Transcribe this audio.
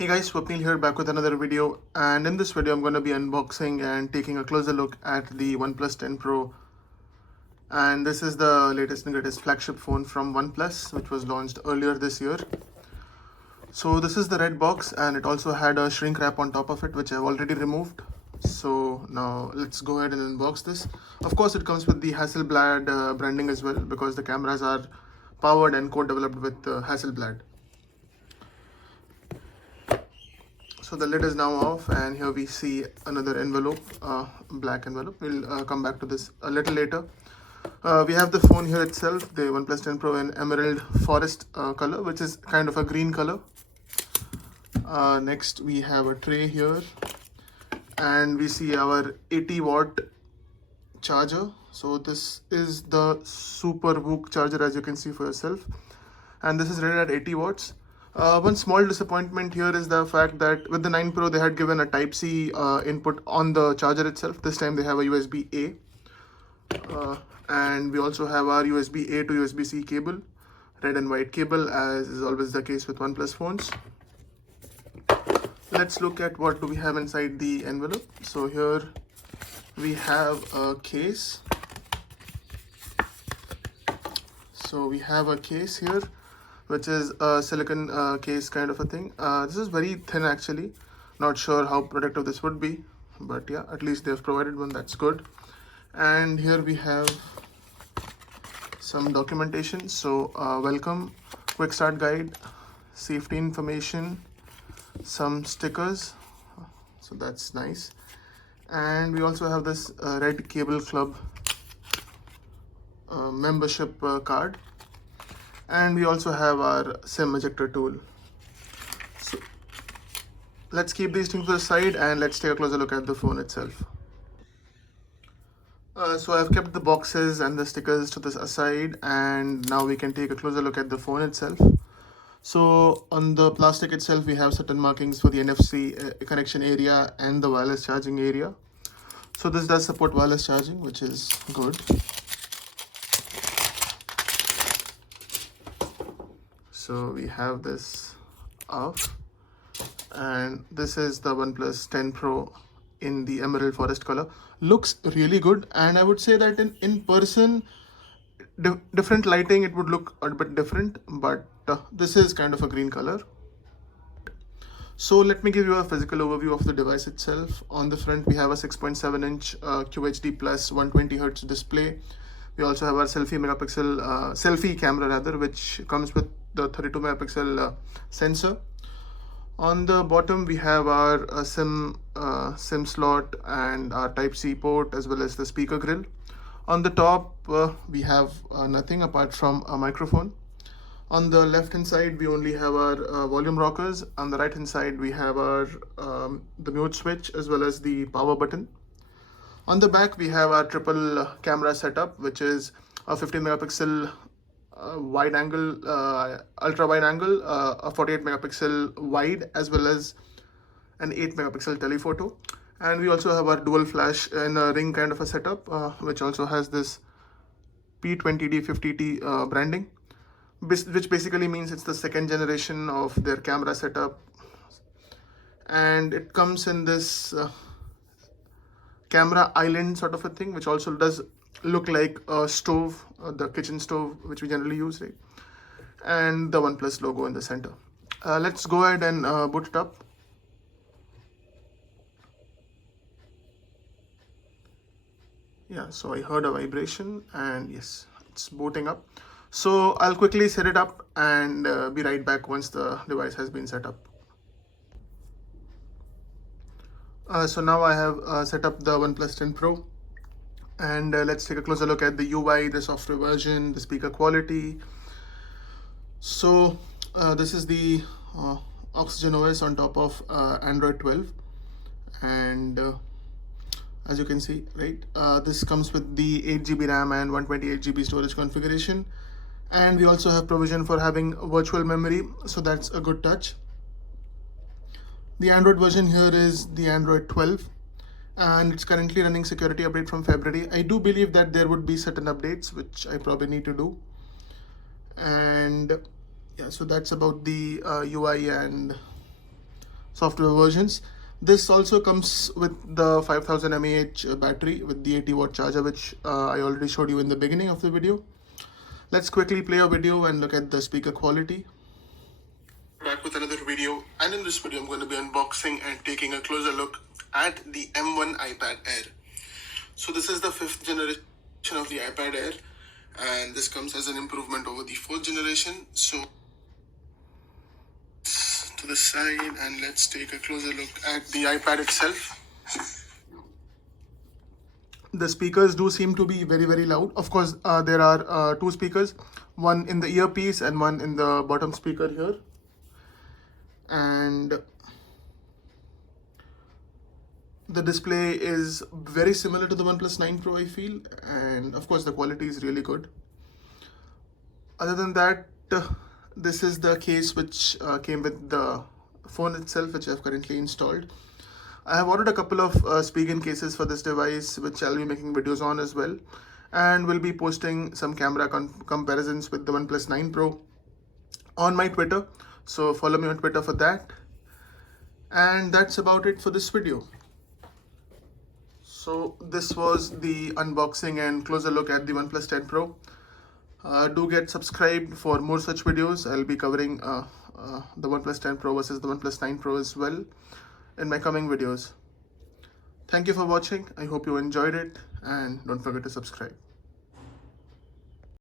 Hey guys, Swapnil here, back with another video, and in this video I'm going to be unboxing and taking a closer look at the OnePlus 10 Pro. And this is the latest and greatest flagship phone from OnePlus, which was launched earlier this year. So this is the red box, and it also had a shrink wrap on top of it, which I've already removed. So now let's go ahead and unbox this. Of course, it comes with the Hasselblad branding as well, because the cameras are powered and co-developed with Hasselblad. So the lid is now off, and here we see another envelope, black envelope. We'll come back to this a little later. We have the phone here itself, the OnePlus 10 Pro in emerald forest color, which is kind of a green color. Next we have a tray here, and we see our 80-watt charger. So this is the SuperVOOC charger, as you can see for yourself, and this is rated at 80 watts. One small disappointment here is the fact that with the 9 Pro they had given a Type-C input on the charger itself. This time they have a USB-A, and we also have our USB-A to USB-C cable, red and white cable, as is always the case with OnePlus phones. Let's look at what do we have inside the envelope. So here we have a case. So we have a case here, which is a silicon case kind of a thing. This is very thin actually. Not sure how protective this would be, but yeah, at least they've provided one. That's good. And here we have some documentation. So welcome, quick start guide, safety information, some stickers. So that's nice. And we also have this red cable club membership card. And we also have our SIM ejector tool. So let's keep these things to the side and let's take a closer look at the phone itself. So I've kept the boxes and the stickers to this aside, and now we can take a closer look at the phone itself. So on the plastic itself, we have certain markings for the NFC connection area and the wireless charging area. So this does support wireless charging, which is good. So we have this off, and this is the OnePlus 10 Pro in the emerald forest color. Looks really good, and I would say that in person, different lighting, it would look a bit different, but this is kind of a green color. So let me give you a physical overview of the device itself. On the front, we have a 6.7-inch QHD plus 120Hz display. We also have our selfie camera rather, which comes with the 32-megapixel sensor. On the bottom, we have our SIM slot and our Type-C port, as well as the speaker grill. On the top, we have nothing apart from a microphone. On the left hand side, we only have our volume rockers. On the right hand side, we have our the mute switch as well as the power button. On the back, we have our triple camera setup, which is a 15-megapixel wide angle, ultra wide angle, a 48-megapixel wide, as well as an 8-megapixel telephoto. And we also have our dual flash in a ring kind of a setup, which also has this P20D50T branding, which basically means it's the second generation of their camera setup. And it comes in this camera island sort of a thing, which also does look like a stove, the kitchen stove which we generally use, right? And the OnePlus logo in the center. Let's go ahead and boot it up. Yeah, so I heard a vibration, and yes, it's booting up. So I'll quickly set it up and be right back once the device has been set up. So now I have set up the OnePlus 10 Pro, and let's take a closer look at the UI, the software version, the speaker quality. So this is the Oxygen OS on top of Android 12, and as you can see, right, this comes with the 8GB RAM and 128GB storage configuration, and we also have provision for having virtual memory, so that's a good touch. The Android version here is the Android 12, and it's currently running security update from February. I do believe that there would be certain updates which I probably need to do. And yeah, so that's about the UI and software versions. This also comes with the 5000 mAh battery with the 80-watt charger, which I already showed you in the beginning of the video. Let's quickly play a video and look at the speaker quality. Back with another video, and in this video I'm going to be unboxing and taking a closer look at the M1 iPad Air. So this is the 5th generation of the iPad Air, and this comes as an improvement over the 4th generation. So to the side, and let's take a closer look at the iPad itself. The speakers do seem to be very loud. Of course, there are two speakers, one in the earpiece and one in the bottom speaker here. And the display is very similar to the OnePlus 9 Pro, I feel, and of course the quality is really good. Other than that, this is the case which came with the phone itself, which I've currently installed. I have ordered a couple of speaking cases for this device, which I'll be making videos on as well, and will be posting some camera comparisons with the OnePlus 9 Pro on my Twitter. So follow me on Twitter for that. And that's about it for this video. So this was the unboxing and closer look at the OnePlus 10 Pro. Do get subscribed for more such videos. I'll be covering the OnePlus 10 Pro versus the OnePlus 9 Pro as well in my coming videos. Thank you for watching. I hope you enjoyed it, and don't forget to subscribe.